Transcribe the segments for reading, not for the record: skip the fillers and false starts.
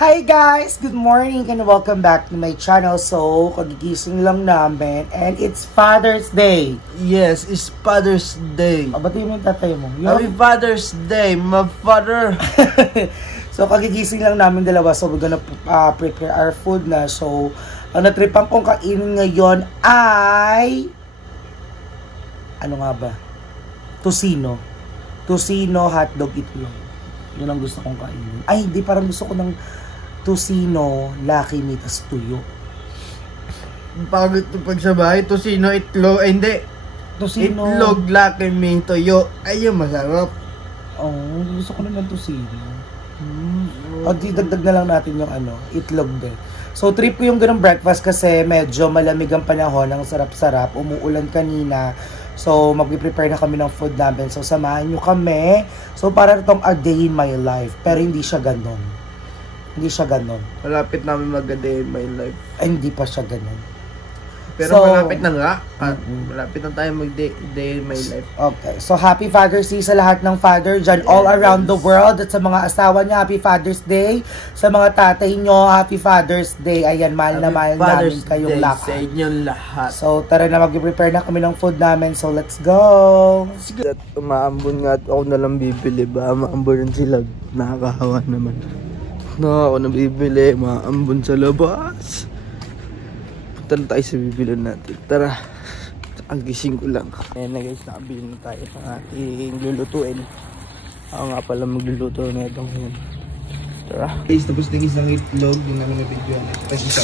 Hi guys! Good morning and welcome back to my channel. So, kagigising lang namin and it's Father's Day. Yes, it's Father's Day. Batiin mo yung tatay mo. Happy Father's Day, my father. So, kagigising lang namin dalawa. So, we're gonna prepare our food na. So, ang natripan kong kainin ngayon ay... Ano nga ba? Tocino. Tocino, hotdog, itlog. Yun ang gusto kong kainin. Ay, hindi. Parang gusto ko ng tocino, Lucky Me, tas tuyo. Pagod to pagsabay, tocino, itlog, ay hindi. Tocino. Itlog, Lucky Me, toyo. Ayun, masarap. Oh, gusto ko naman tocino. O, didagdag na lang natin yung itlog din. So, trip ko yung ganung breakfast kasi medyo malamig ang panahon, ang sarap-sarap, umuulan kanina. So, mag-prepare na kami ng food namin. So, samahan nyo kami. So, para itong a day in my life. Pero hindi siya ganon. Hindi siya ganon. Malapit namin mag-a-day in my life. Ay, hindi pa siya ganon. Pero so, malapit na nga. Malapit na tayo mag-day in my life. Okay. So, happy Father's Day sa lahat ng father dyan all around the world. At sa mga asawa niya, happy Father's Day. Sa mga tatay nyo, happy Father's Day. Ayan, mahal na mahal namin kayong lahat. Sa inyong lahat. So, tara na, mag-prepare na kami ng food namin. So, let's go! Sige. Umaambon nga at ako nalang bibili ba? Umaambon sila. Nakakahawa naman. No, ako nabibili, maambon sa labas. Punta na tayo sa bibilan natin. Tara, ang gising ko lang. Ayan na guys, nakabili na tayo ng ating lulutuin. Ako nga pala magluluto na ito ngayon. Tara. Guys, tapos na isang itlog, yung namin nabidyoan. Tapos isa.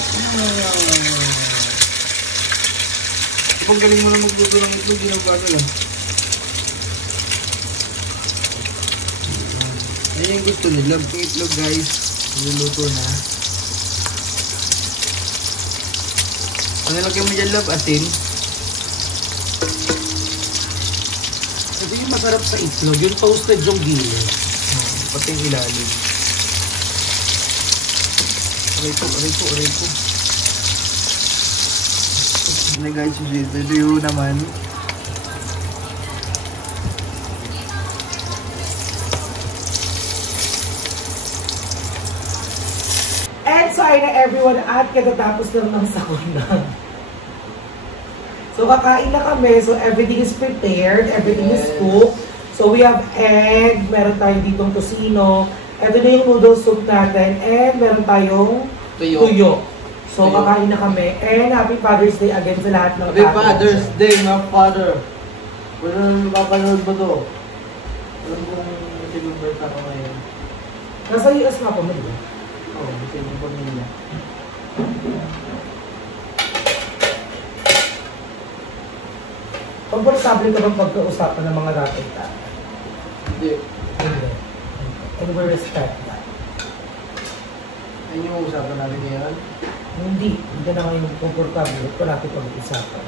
Kung galing mo na magluto ng itlog, ginagawa lang. Ayan yung gusto nila. Yung itlog guys. Niluluto na. Kung nilagyan mo dyan love, asin. Ito yung masarap sa itlog, yung toasted yung gilid. Pati yung ilalim. Aray po. Ano guys, ito yung naman. Sorry na everyone at katatapos lang ng sakuna. So kakain na kami. So everything is prepared. Everything is cooked. So we have egg. Meron tayong ditong tocino. Ito na yung noodle soup natin. And meron tayong tuyo. So kakain na kami. And happy Father's Day again sa lahat ng Happy Father's Day, my father. Kung ano mapapanood mo to? Alam kong nag-celebrate ako ngayon. Nasa US nga po mo, diba? Oo, kasi yung pamilya. Komportable ka bang pagkausapan ng mga dating tao? Hindi. Hindi. And we respect that. Ayun yung usapan natin ngayon? Hindi. Hindi na ngayon komportable at natin pag-usapan.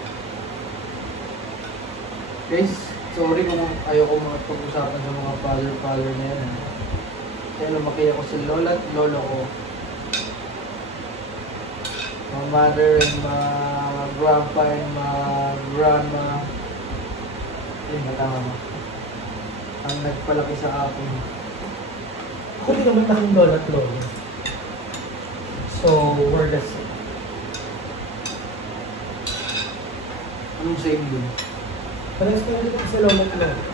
Guys, sorry kung ayoko mga pag-usapan sa mga father na yan. Kaya lumaki ako sa lola at lolo ko. My mother and my grandpa and my grandma. Yun, matama mo. Ang nagpalaki sa akin. Ako din naman naking lola at lolo. So, we're the same. Anong same dun? Parang sa dito sa lola at lolo.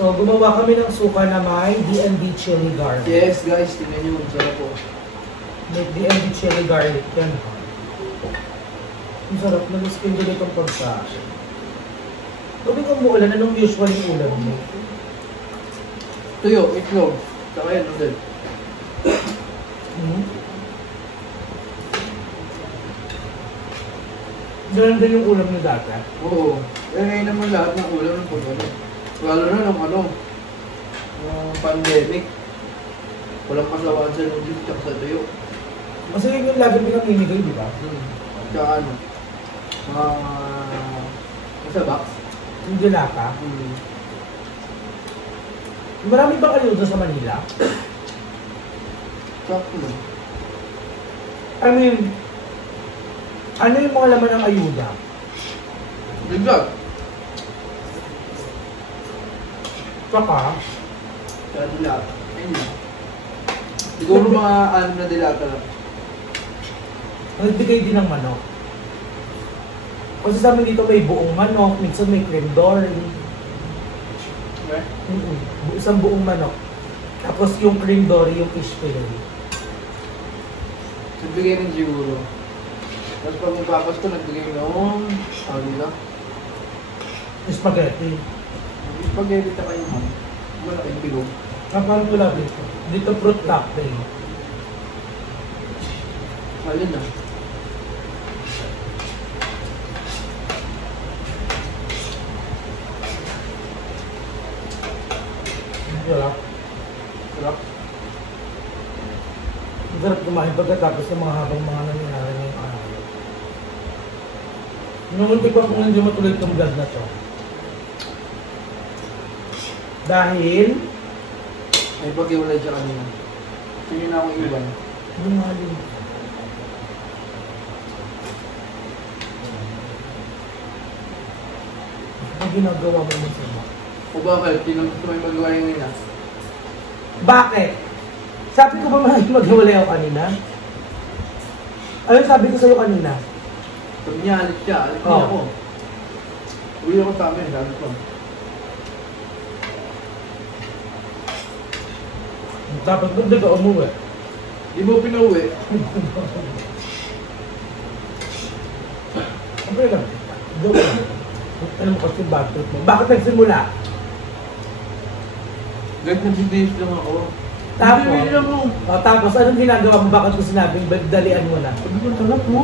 So, gumawa kami ng suka na may D&D chili garlic. Yes guys, tingnan nyo magsarap po. May D&D chili garlic yan. Ang sarap na skin din itong pagkain. Kapag kung muulan, anong usual yung ulam mo? Tuyo, itlog. Saka yan, noodle. Ganun din yung ulam niyo dati? Oo. Eh ngayon naman lahat ng ulam ng pagkano. Lalo na ng pandemic. Walang kasawaan sa noodles at sa tuyo. Kasi yun yung lagi pinamimigay, di ba? Tsaka sa box. Yung dilata. Marami bang ayuda sa Manila? Sakto lang. I mean, ano yung mga laman ng ayuda? Bigat. Tsaka, Kaya dilata. Ayun lang. Siguro mga 6 na dilata lang. nagbigay din ng manok. Kasi sa amin dito may buong manok, minsan may cream dory. Okay? Isang buong manok. Tapos yung cream dory, yung fish fillet. Nagbigay rin siguro. Tapos pag magpapas ko, nagbigay ng ano nila? Spaghetti. Spaghetti na kayo man. Malaking bilog. Kapag wala dito. Dito fruit cocktail. Alin na? Sarap. Sarap. Ang sarap kumain pagkatapos ng mga habang mga nangyayari ngayong araw. Numuntik pa kung hindi matuloy itong vlog na to. Dahil, May pag-iwalay siya kanina. Sige na akong iwan. yung mga din. Ang ginagawa mo masama. O bakit? Sino gusto mo yung magawa yung ngayon ah? Bakit? Sabi ko ba maghiwalay ako kanina? Ano sabi ko sa'yo kanina? Sabi niya, alit siya. Alit niya Oo. ako. Uwi ako sa amin. Sabi ko. Dapat doon ka umuwi. Di mo pinauwi. Okay lang. Joke lang. Ano mo kasi yung bad trip mo? Bakit nagsimula? Gag nagbibihis lang ako. Tapos, Nagbibihis lang ako. tapos anong ginagawa mo? Bakit ko sinabing dalian mo na? Sabi ko, sarap mo.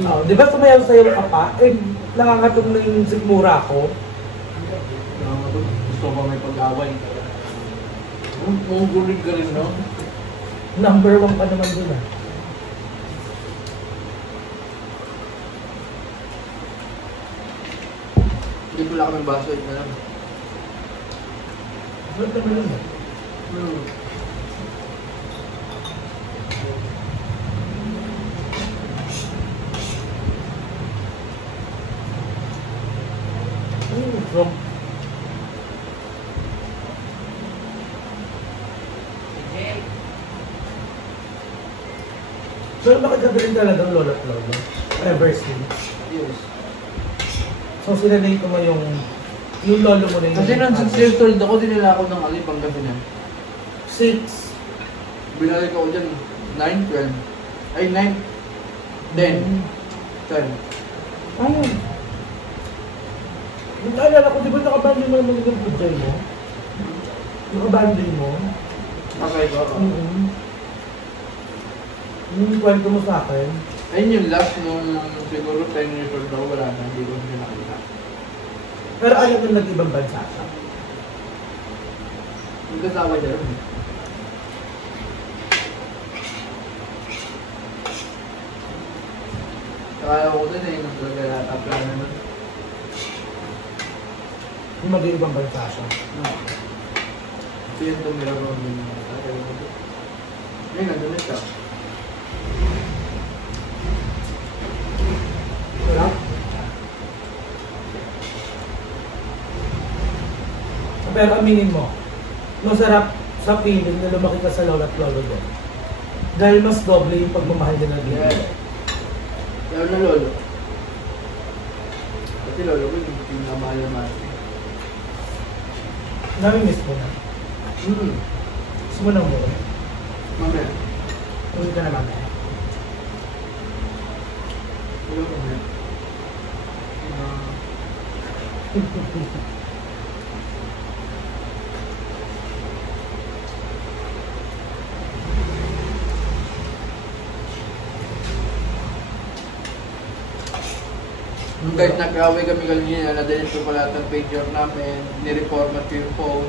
Oh, di ba sumayaw-sayaw ka pa? Eh, nangangatog na yung sigmura ko. Gusto ko may pag-away. Munggulig ka rin, no? Number 1 pa naman dun ah. Hindi pala kami baso. Ito na lang. Ba't naman yun ah? From so, nakagaling talagang lola at lolo? Ever since? Yes. So, sinanay ko mo yung lolo mo rin. Kasi nung 6 years old ako, dinala ako ng Ali Pangasinan. 6. Binalik ako dyan, 9, 12. Ay, 9, 10, 10. Ano? Naalala ko, di ba nakabanding mo naman yung putay mo? Nakabanding mo? Okay ko. Yung kwento mo sa akin. Ayun yung last nung siguro 10 years old ako, wala na, hindi ko siya nakita. Pero ayaw mo nag-ibang bansa ka. Yung kasawa niya rin. Kaya ko din eh, nang talaga yata plano nun. Yung mag-ibang bansa siya. Kasi yun tumira ko ng tatay ko. Ayun, nandun na siya. Sarap. Pero aminin mo, masarap sa feeling na lumaki ka sa lola at lolo doon. Dahil mas doble yung pagmamahal nila dito. Yeah. Lalo na lolo. Kasi lolo ko yung pinamahal naman. Nami-miss mo na. Gusto mo na mo. Mamaya. Uwi ka na mamaya. Wala ko na. Guys, nag-away kami kanina, nadalhin ko pala ng picture namin, nireformat ko yung phone.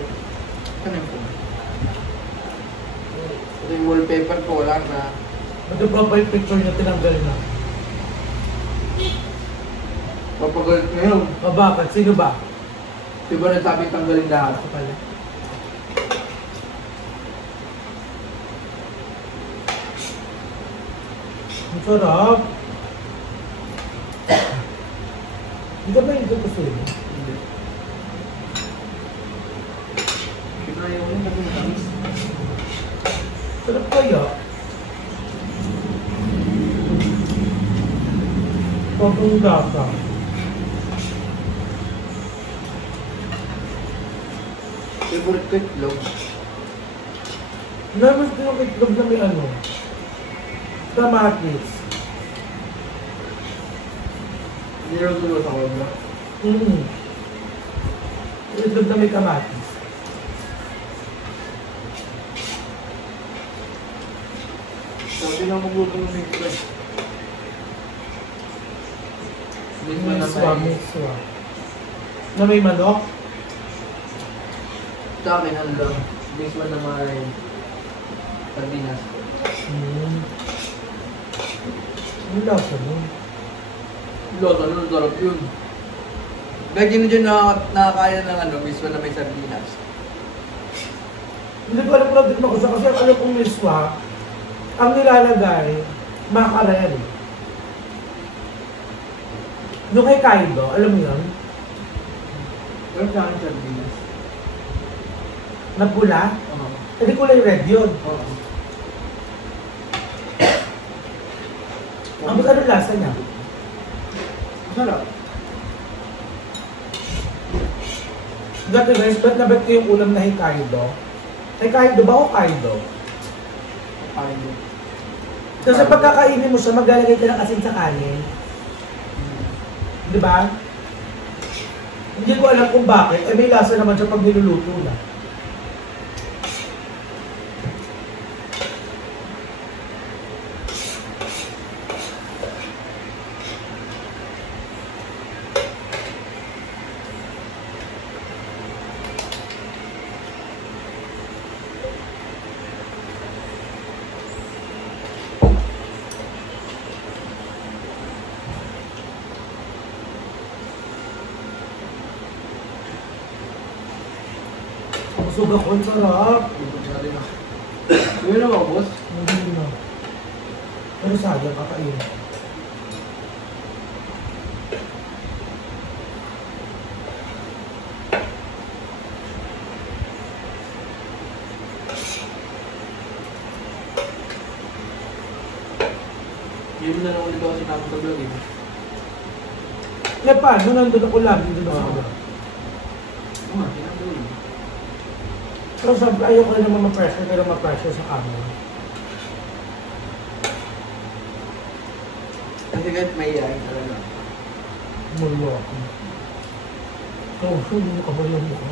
Ano yung phone? Ito yung wallpaper ko, wala na. Ito pa ba yung picture niya tinanggal na? Papagalit ngayon. O bakit? Sino ba? Diba nasabi tanggalin lahat? Ako pala. Ang sarap. Hindi ka ba yung gusto yun? Hindi. Ang gata. Favorite ko itlog. Naman yung itlog na may ano. Kamatis. Niluto sa kanya. Itlog na may kamatis. Sabi na magluto ng itlog. Miswa. Na may manok? Sa akin, ano lang. Mismo na may sardinas. Ang lasa nun. Lasa nun, sarap yun. Gagi mo dyan nakakaya ng ano, mismo na may sardinas. Hindi ko alam kung din ako sa kasi ang alam kong miswa, ang nilalagay, makarel. Yung kay Kaido, alam mo yun? Pero sa akin sardinas. Na pula? Oo. Hindi kulay red yun. Oo. Ang ano lasa niya? Sarap. Dati guys, ba't nabat ko yung ulam na Hokkaido? Hokkaido ba o Kaido? Kaido. Kasi pagkakainin mo siya, maglalagay ka ng asin sa kanin. Di ba? Hindi ko alam kung bakit. Eh may lasa naman siya pag niluluto na. Busog ako, ang sarap. Yun naman, boss. Hindi na. Pero sayang, kakain. Yun na lang ulit ako sinapos sa vlog eh. Eh paano? Nandun ako lagi dun ako. Oo, sinapos yun. Pero sabi, ayoko rin naman ma-pressure, pero ma-pressure sa camera. Kasi kahit may iyain talaga. Mulo ako. So, hindi mo kabali ang mukha.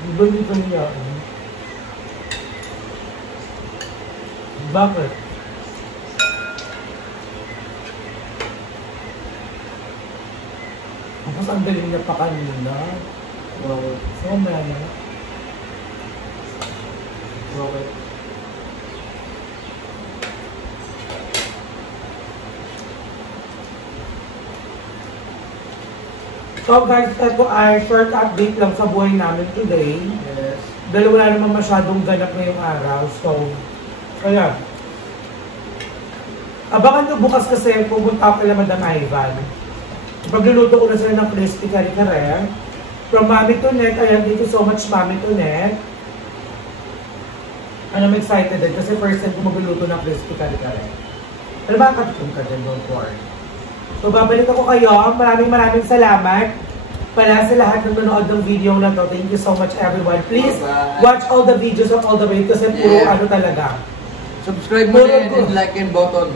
Di ba hindi ka niyain? Bakit? Tapos ang galing niya pa kanina. Wow. So, maya. Okay. So guys, ito ay short update lang sa buhay namin today. Yes. Dahil wala naman masyadong ganap ngayong araw. So, kaya. Abangan nyo bukas kasi pumunta ako kay Madam Ivan. Pagluluto ko na sila ng crispy kare-kare. From Mami Tonet, ayan, thank you so much Mami Tonet. And I'm excited din kasi first time ko magluluto ng crispy kare-kare. Pero makakatikim ka din, don't worry. So babalik ako kayo. Maraming salamat pala sa lahat ng nanood ng video na to. Thank you so much everyone. Please watch all the videos of all the way kasi puro ano talaga. Subscribe mo din and like and button.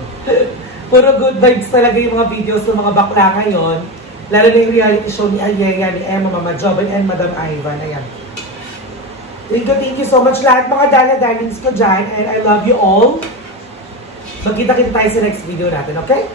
Puro good vibes talaga yung mga videos ng mga bakla ngayon. Lalo na yung reality show ni Alyeya, ni Emma, Mama Joven, and Madam Ivan. Ayan. Thank you so much lahat mga Dala-Dalings ko dyan. And I love you all. Magkita-kita tayo sa next video natin, okay?